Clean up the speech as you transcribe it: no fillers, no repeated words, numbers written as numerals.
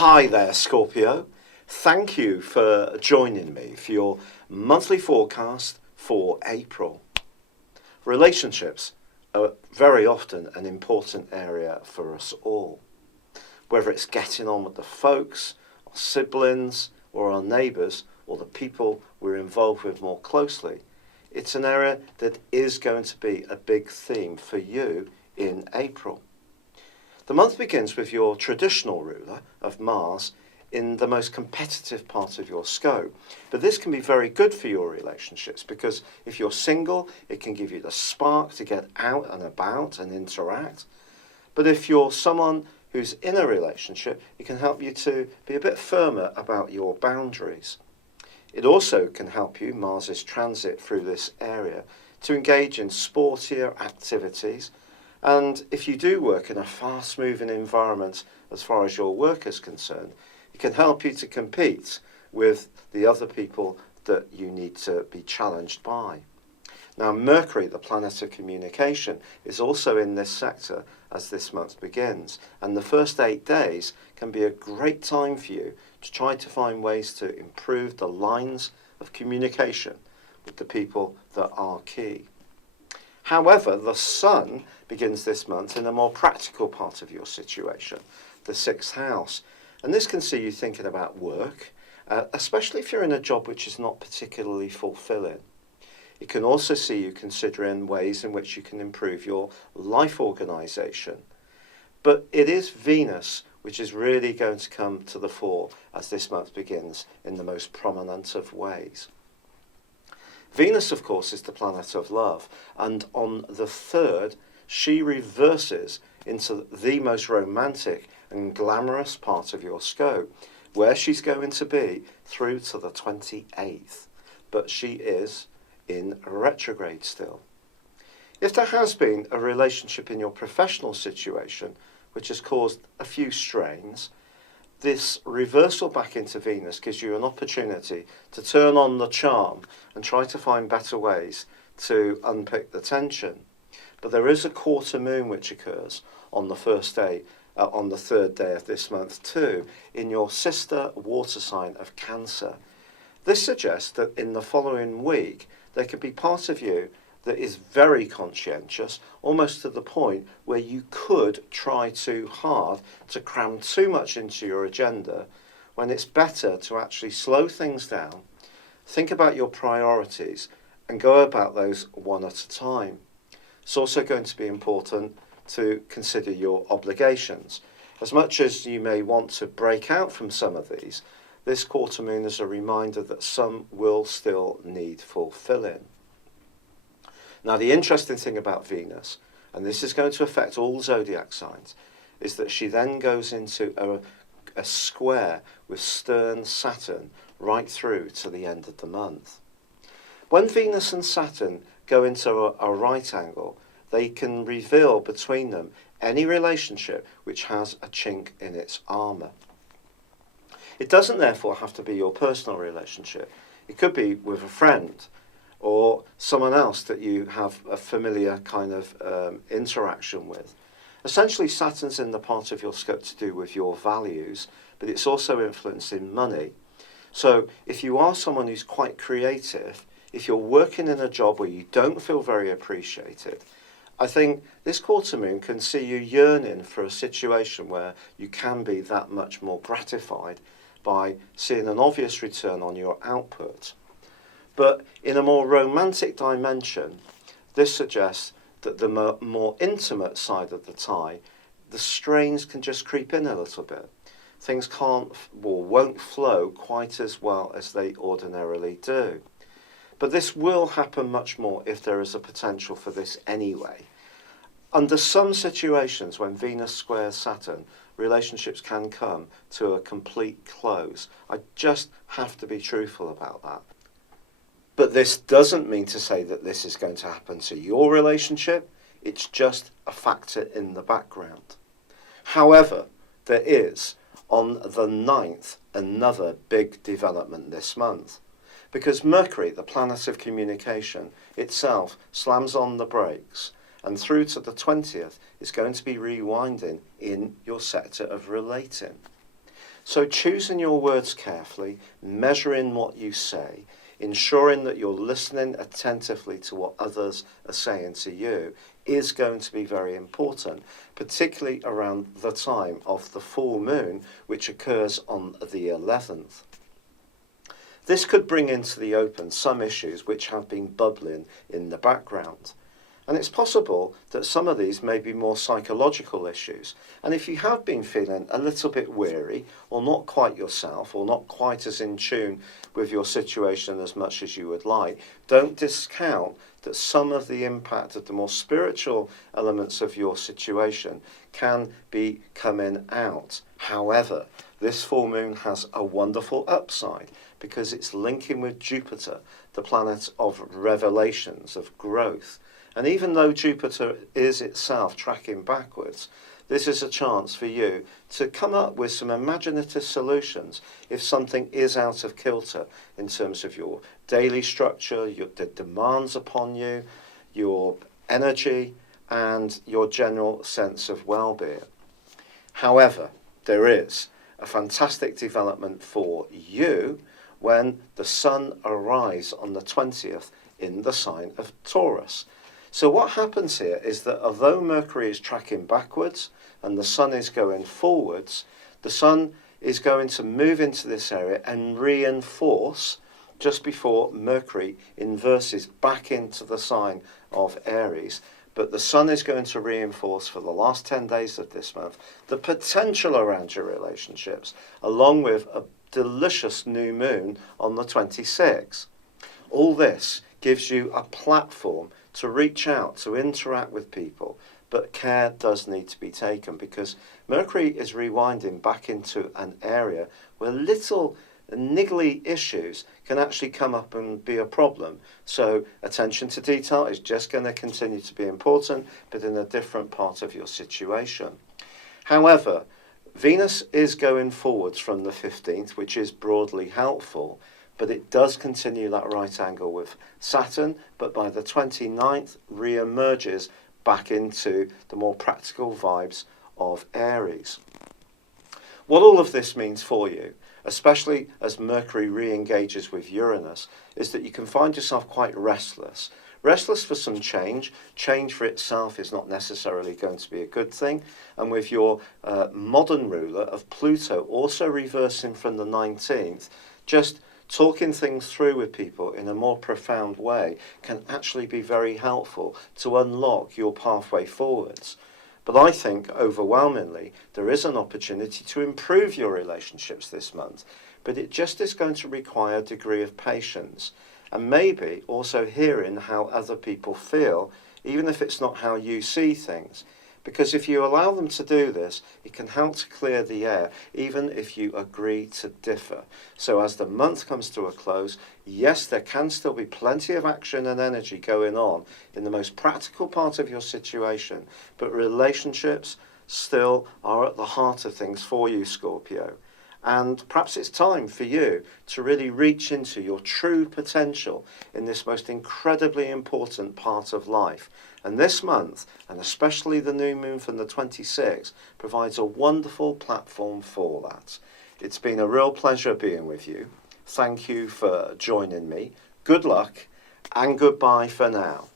Hi there, Scorpio. Thank you for joining me for your monthly forecast for April. Relationships are very often an important area for us all. Whether it's getting on with the folks, our siblings, or our neighbours, or the people we're involved with more closely, it's an area that is going to be a big theme for you in April. The month begins with your traditional ruler of Mars in the most competitive part of your scope. But this can be very good for your relationships because if you're single, it can give you the spark to get out and about and interact. But if you're someone who's in a relationship, it can help you to be a bit firmer about your boundaries. It also can help you, Mars's transit through this area, to engage in sportier activities. And if you do work in a fast-moving environment as far as your work is concerned, it can help you to compete with the other people that you need to be challenged by. Now, Mercury, the planet of communication, is also in this sector as this month begins. And the first 8 days can be a great time for you to try to find ways to improve the lines of communication with the people that are key. However, the Sun begins this month in a more practical part of your situation, the 6th house. And this can see you thinking about work, especially if you're in a job which is not particularly fulfilling. It can also see you considering ways in which you can improve your life organisation. But it is Venus which is really going to come to the fore as this month begins in the most prominent of ways. Venus, of course, is the planet of love, and on the 3rd, she reverses into the most romantic and glamorous part of your scope, where she's going to be through to the 28th, but she is in retrograde still. If there has been a relationship in your professional situation which has caused a few strains, this reversal back into Venus gives you an opportunity to turn on the charm and try to find better ways to unpick the tension. But there is a quarter moon which occurs on the on the 3rd day of this month too, in your sister water sign of Cancer. This suggests that in the following week, there could be part of you that is very conscientious, almost to the point where you could try too hard to cram too much into your agenda, when it's better to actually slow things down, think about your priorities, and go about those one at a time. It's also going to be important to consider your obligations. As much as you may want to break out from some of these, this quarter moon is a reminder that some will still need fulfilling. Now, the interesting thing about Venus, and this is going to affect all zodiac signs, is that she then goes into a square with stern Saturn right through to the end of the month. When Venus and Saturn go into a right angle, they can reveal between them any relationship which has a chink in its armour. It doesn't therefore have to be your personal relationship. It could be with a friend, or someone else that you have a familiar kind of interaction with. Essentially, Saturn's in the part of your scope to do with your values, but it's also influencing money. So if you are someone who's quite creative, if you're working in a job where you don't feel very appreciated, I think this quarter moon can see you yearning for a situation where you can be that much more gratified by seeing an obvious return on your output. But in a more romantic dimension, this suggests that the more intimate side of the tie, the strains can just creep in a little bit. Things can't or won't flow quite as well as they ordinarily do. But this will happen much more if there is a potential for this anyway. Under some situations, when Venus squares Saturn, relationships can come to a complete close. I just have to be truthful about that. But this doesn't mean to say that this is going to happen to your relationship. It's just a factor in the background. However, there is, on the 9th, another big development this month. Because Mercury, the planet of communication, itself slams on the brakes, and through to the 20th is going to be rewinding in your sector of relating. So choosing your words carefully, measuring what you say, ensuring that you're listening attentively to what others are saying to you is going to be very important, particularly around the time of the full moon, which occurs on the 11th. This could bring into the open some issues which have been bubbling in the background. And it's possible that some of these may be more psychological issues. And if you have been feeling a little bit weary or not quite yourself or not quite as in tune with your situation as much as you would like, don't discount that some of the impact of the more spiritual elements of your situation can be coming out. However, this full moon has a wonderful upside because it's linking with Jupiter, the planet of revelations, of growth. And even though Jupiter is itself tracking backwards, this is a chance for you to come up with some imaginative solutions if something is out of kilter in terms of your daily structure, the demands upon you, your energy, and your general sense of well-being. However, there is a fantastic development for you when the Sun arrives on the 20th in the sign of Taurus. So what happens here is that although Mercury is tracking backwards and the Sun is going forwards, the Sun is going to move into this area and reinforce just before Mercury inverses back into the sign of Aries. But the Sun is going to reinforce for the last 10 days of this month the potential around your relationships, along with a delicious new moon on the 26th. All this gives you a platform to reach out, to interact with people, but care does need to be taken because Mercury is rewinding back into an area where little niggly issues can actually come up and be a problem. So attention to detail is just going to continue to be important, but in a different part of your situation. However, Venus is going forwards from the 15th, which is broadly helpful, but it does continue that right angle with Saturn, but by the 29th re-emerges back into the more practical vibes of Aries. What all of this means for you, especially as Mercury re-engages with Uranus, is that you can find yourself quite restless. Restless for some change. Change for itself is not necessarily going to be a good thing. And with your modern ruler of Pluto also reversing from the 19th, just talking things through with people in a more profound way can actually be very helpful to unlock your pathway forwards. But I think overwhelmingly there is an opportunity to improve your relationships this month, but it just is going to require a degree of patience and maybe also hearing how other people feel, even if it's not how you see things. Because if you allow them to do this, it can help to clear the air, even if you agree to differ. So as the month comes to a close, yes, there can still be plenty of action and energy going on in the most practical part of your situation, but relationships still are at the heart of things for you, Scorpio. And perhaps it's time for you to really reach into your true potential in this most incredibly important part of life. And this month, and especially the new moon from the 26th, provides a wonderful platform for that. It's been a real pleasure being with you. Thank you for joining me. Good luck and goodbye for now.